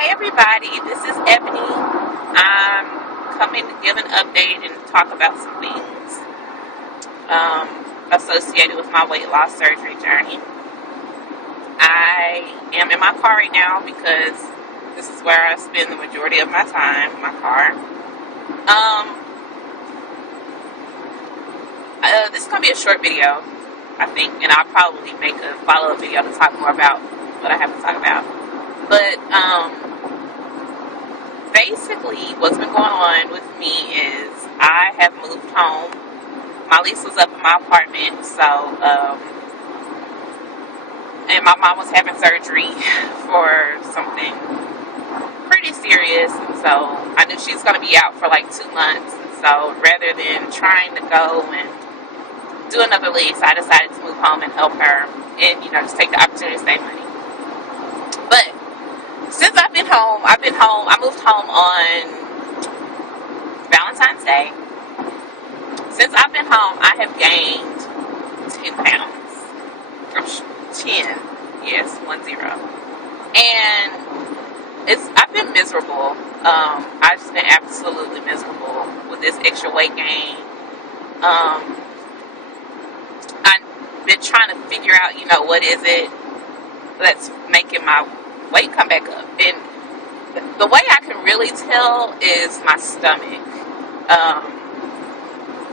Hi everybody, this is Ebony. I'm coming to give an update and talk about some things associated with my weight loss surgery journey. I am in my car right now because this is where I spend the majority of my time, my car. This is going to be a short video, I think, and I'll probably make a follow-up video to talk more about what I have to talk about. But basically, what's been going on with me is I have moved home. My lease was up in my apartment, and my mom was having surgery for something pretty serious, and so I knew she's going to be out for like 2 months. And so rather than trying to go and do another lease, I decided to move home and help her, and just take the opportunity to save money. But since I've been home, I moved home on Valentine's Day. Since I've been home, I have gained 10 pounds. 10. Yes, 10. And I've been miserable. I've just been absolutely miserable with this extra weight gain. I've been trying to figure out, what is it that's making my weight come back up. And the way I can really tell is my stomach.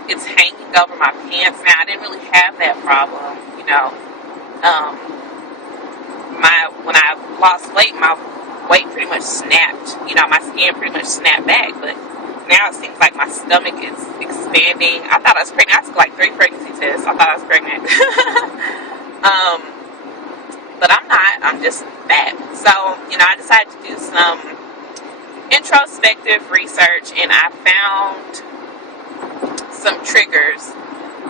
It's hanging over my pants now. I didn't really have that problem, when I lost weight, my weight pretty much snapped. My skin pretty much snapped back. But now it seems like my stomach is expanding. I thought I was pregnant. I took like 3 pregnancy tests. I thought I was pregnant. But I'm not. I'm just fat. So, I decided to do some introspective research, and I found some triggers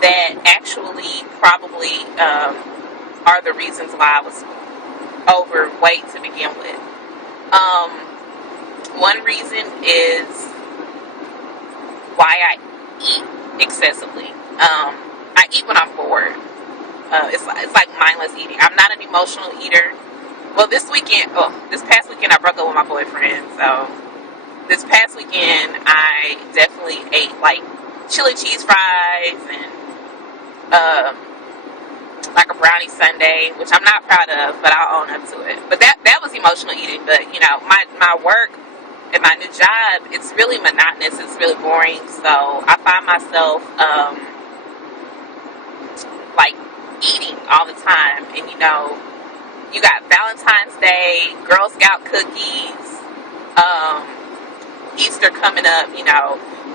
that actually probably are the reasons why I was overweight to begin with. One reason is why I eat excessively. I eat when I'm bored. It's like mindless eating. I'm not an emotional eater. Well, this past weekend I broke up with my boyfriend. So this past weekend I definitely ate like chili cheese fries and like a brownie sundae, which I'm not proud of, but I'll own up to it. But that was emotional eating. But my work and my new job, it's really monotonous. It's really boring. So I find myself like eating all the time. And you got Valentine's Day, Girl Scout cookies, Easter coming up.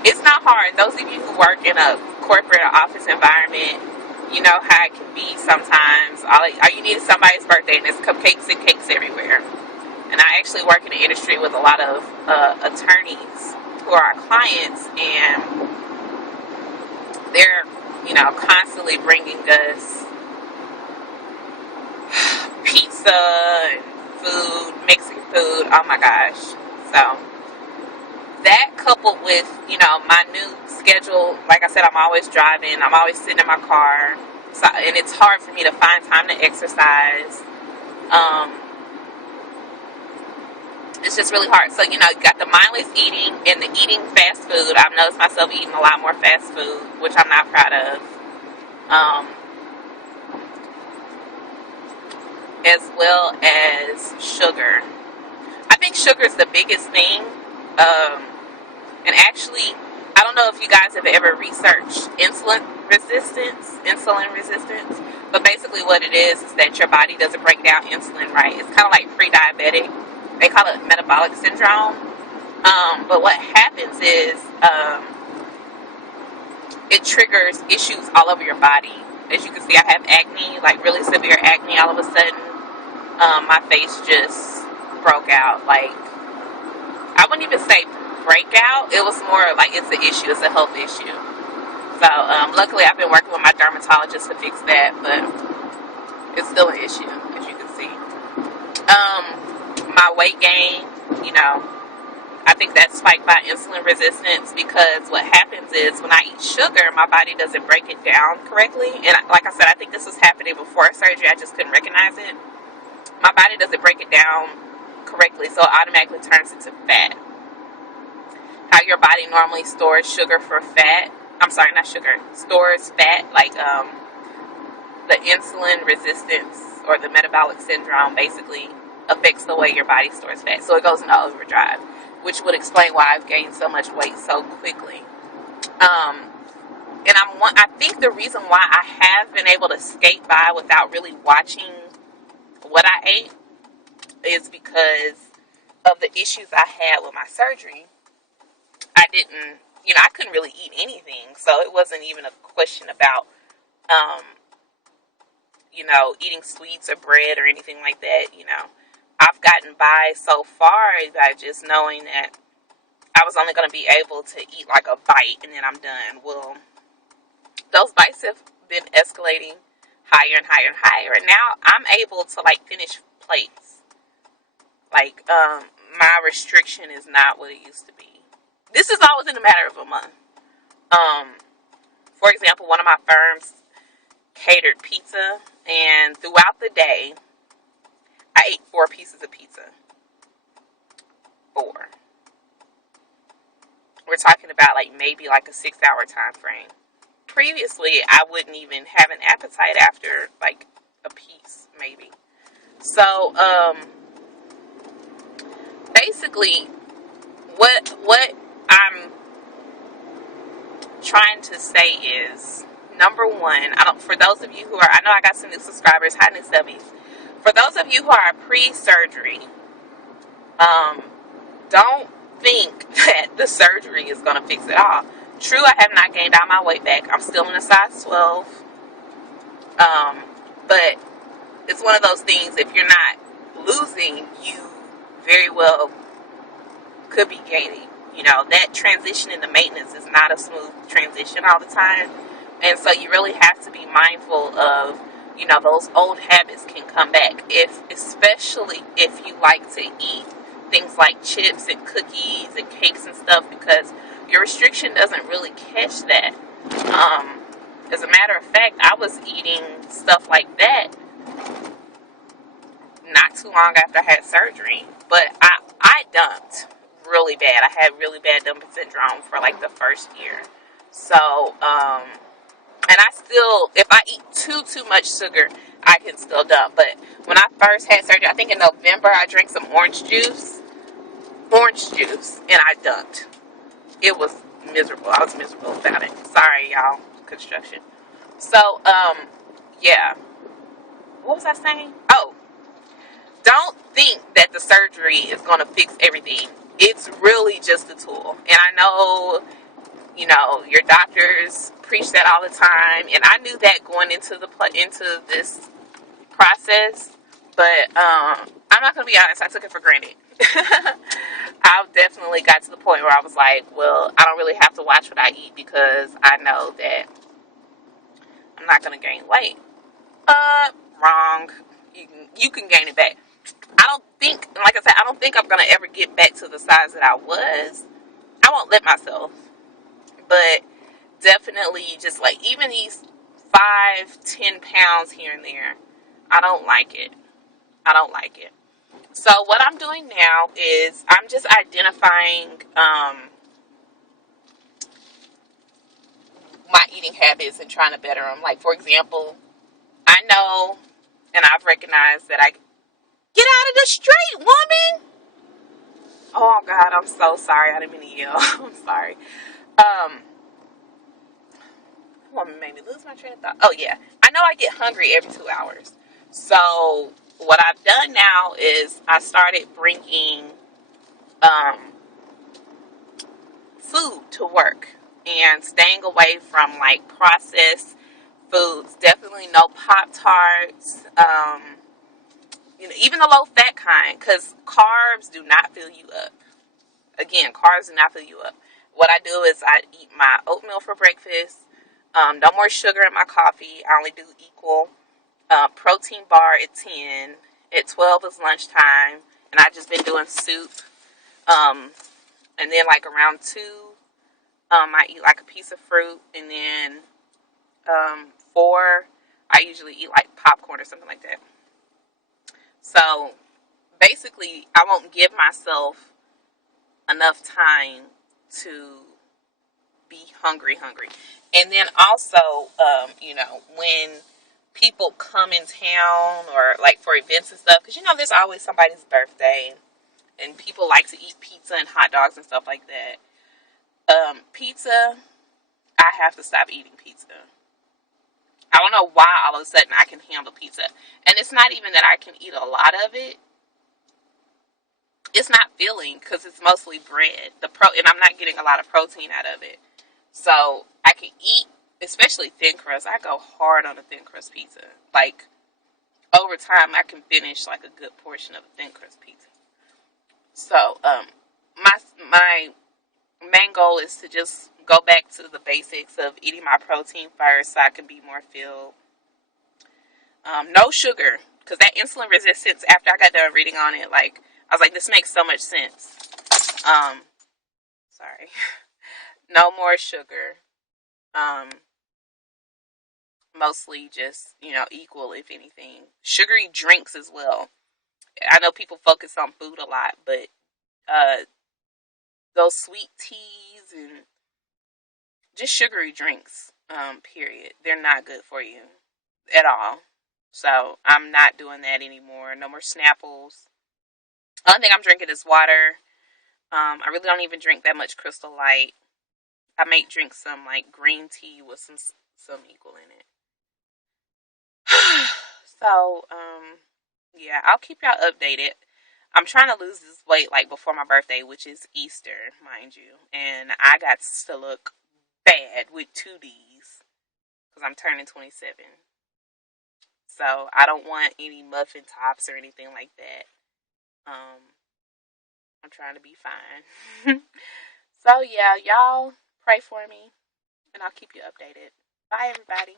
It's not hard. Those of you who work in a corporate or office environment, you know how it can be sometimes. All you need is somebody's birthday, and there's cupcakes and cakes everywhere. And I actually work in the industry with a lot of attorneys who are our clients, and they're constantly bringing us pizza and food, Mexican food. Oh my gosh. So that coupled with, my new schedule, like I said, I'm always driving, I'm always sitting in my car, so, and it's hard for me to find time to exercise. It's just really hard. So, you got the mindless eating and the eating fast food. I've noticed myself eating a lot more fast food, which I'm not proud of. As well as sugar. I think sugar is the biggest thing. And actually, I don't know if you guys have ever researched insulin resistance, but basically what it is that your body doesn't break down insulin right. It's kind of like pre-diabetic. They call it metabolic syndrome. But what happens is it triggers issues all over your body. As you can see, I have acne, like really severe acne. All of a sudden, my face just broke out. Like, I wouldn't even say breakout. It was more like it's an issue. It's a health issue. So luckily I've been working with my dermatologist to fix that, but it's still an issue, as you can see. My weight gain, I think that's spiked by insulin resistance, because what happens is when I eat sugar, my body doesn't break it down correctly. And like I said, I think this was happening before surgery. I just couldn't recognize it. My body doesn't break it down correctly, so it automatically turns into fat. How your body normally stores sugar for fat. I'm sorry, not sugar. Stores fat, like the insulin resistance or the metabolic syndrome basically affects the way your body stores fat. So it goes into overdrive, which would explain why I've gained so much weight so quickly. And I think the reason why I have been able to skate by without really watching what I ate is because of the issues I had with my surgery. I didn't, I couldn't really eat anything. So it wasn't even a question about, eating sweets or bread or anything like that. I've gotten by so far by just knowing that I was only going to be able to eat like a bite and then I'm done. Well, those bites have been escalating higher and higher and higher. And now I'm able to like finish plates. Like, my restriction is not what it used to be. This is all within a matter of a month. For example, one of my firms catered pizza, and throughout the day, I ate 4 pieces of pizza. 4. We're talking about like maybe like a 6-hour time frame. Previously, I wouldn't even have an appetite after like a piece, maybe. So, basically, what I'm trying to say is, number one, for those of you who are, I know I got some new subscribers, hi new subbies. For those of you who are pre-surgery, don't think that the surgery is going to fix it all. True, I have not gained all my weight back. I'm still in a size 12. But it's one of those things, if you're not losing, you very well could be gaining. That transition into maintenance is not a smooth transition all the time. And so you really have to be mindful of, those old habits can come back. Especially if you like to eat things like chips and cookies and cakes and stuff, because your restriction doesn't really catch that. As a matter of fact, I was eating stuff like that not too long after I had surgery, but I dumped really bad. I had really bad dumping syndrome for like the first year. So, and I still, if I eat too much sugar, I can still dump. But when I first had surgery, I think in November, I drank some orange juice, and I dumped. It was miserable. I was miserable about it. Sorry, y'all. Construction. So, yeah. What was I saying? Oh, don't think that the surgery is going to fix everything. It's really just a tool. And I know, your doctors preach that all the time. And I knew that going into this process. But I'm not going to be honest. I took it for granted. I definitely got to the point where I was like, well, I don't really have to watch what I eat because I know that I'm not going to gain weight. Wrong. You can gain it back. I don't think, like I said, I don't think I'm going to ever get back to the size that I was. I won't let myself. But definitely just like even these 5-10 pounds here and there, I don't like it. I don't like it. So what I'm doing now is I'm just identifying my eating habits and trying to better them. Like, for example, I know and I've recognized that I get out of the street, woman. Oh God, I'm so sorry. I didn't mean to yell. I'm sorry. Woman made me lose my train of thought. Oh yeah, I know I get hungry every 2 hours. So what I've done now is I started bringing food to work and staying away from like processed foods. Definitely no Pop-Tarts. Even the low-fat kind, because carbs do not fill you up. Again, carbs do not fill you up. What I do is I eat my oatmeal for breakfast. No more sugar in my coffee. I only do equal. Protein bar at 10. At 12 is lunchtime. And I've just been doing soup. And then like around 2, I eat like a piece of fruit. And then 4, I usually eat like popcorn or something like that. So basically, I won't give myself enough time to be hungry. And then also, when people come in town or like for events and stuff, because there's always somebody's birthday, and people like to eat pizza and hot dogs and stuff like that. Pizza, I have to stop eating pizza. I don't know why all of a sudden I can handle pizza. And it's not even that I can eat a lot of it. It's not filling because it's mostly bread. And I'm not getting a lot of protein out of it. So I can eat, especially thin crust. I go hard on a thin crust pizza. Like over time, I can finish like a good portion of a thin crust pizza. So my main goal is to just go back to the basics of eating my protein first, so I can be more filled. No sugar, because that insulin resistance. After I got done reading on it, like I was like, this makes so much sense. Sorry, no more sugar. Um, Mostly just equal, if anything. Sugary drinks as well. I know people focus on food a lot, but those sweet teas and just sugary drinks, period. They're not good for you at all. So I'm not doing that anymore. No more Snapples. The only thing I'm drinking is water. I really don't even drink that much Crystal Light. I may drink some like green tea with some equal in it. So, yeah, I'll keep y'all updated. I'm trying to lose this weight like before my birthday, which is Easter, mind you. And I got to look bad with 2Ds because I'm turning 27. So I don't want any muffin tops or anything like that. I'm trying to be fine. So yeah, y'all pray for me and I'll keep you updated. Bye everybody.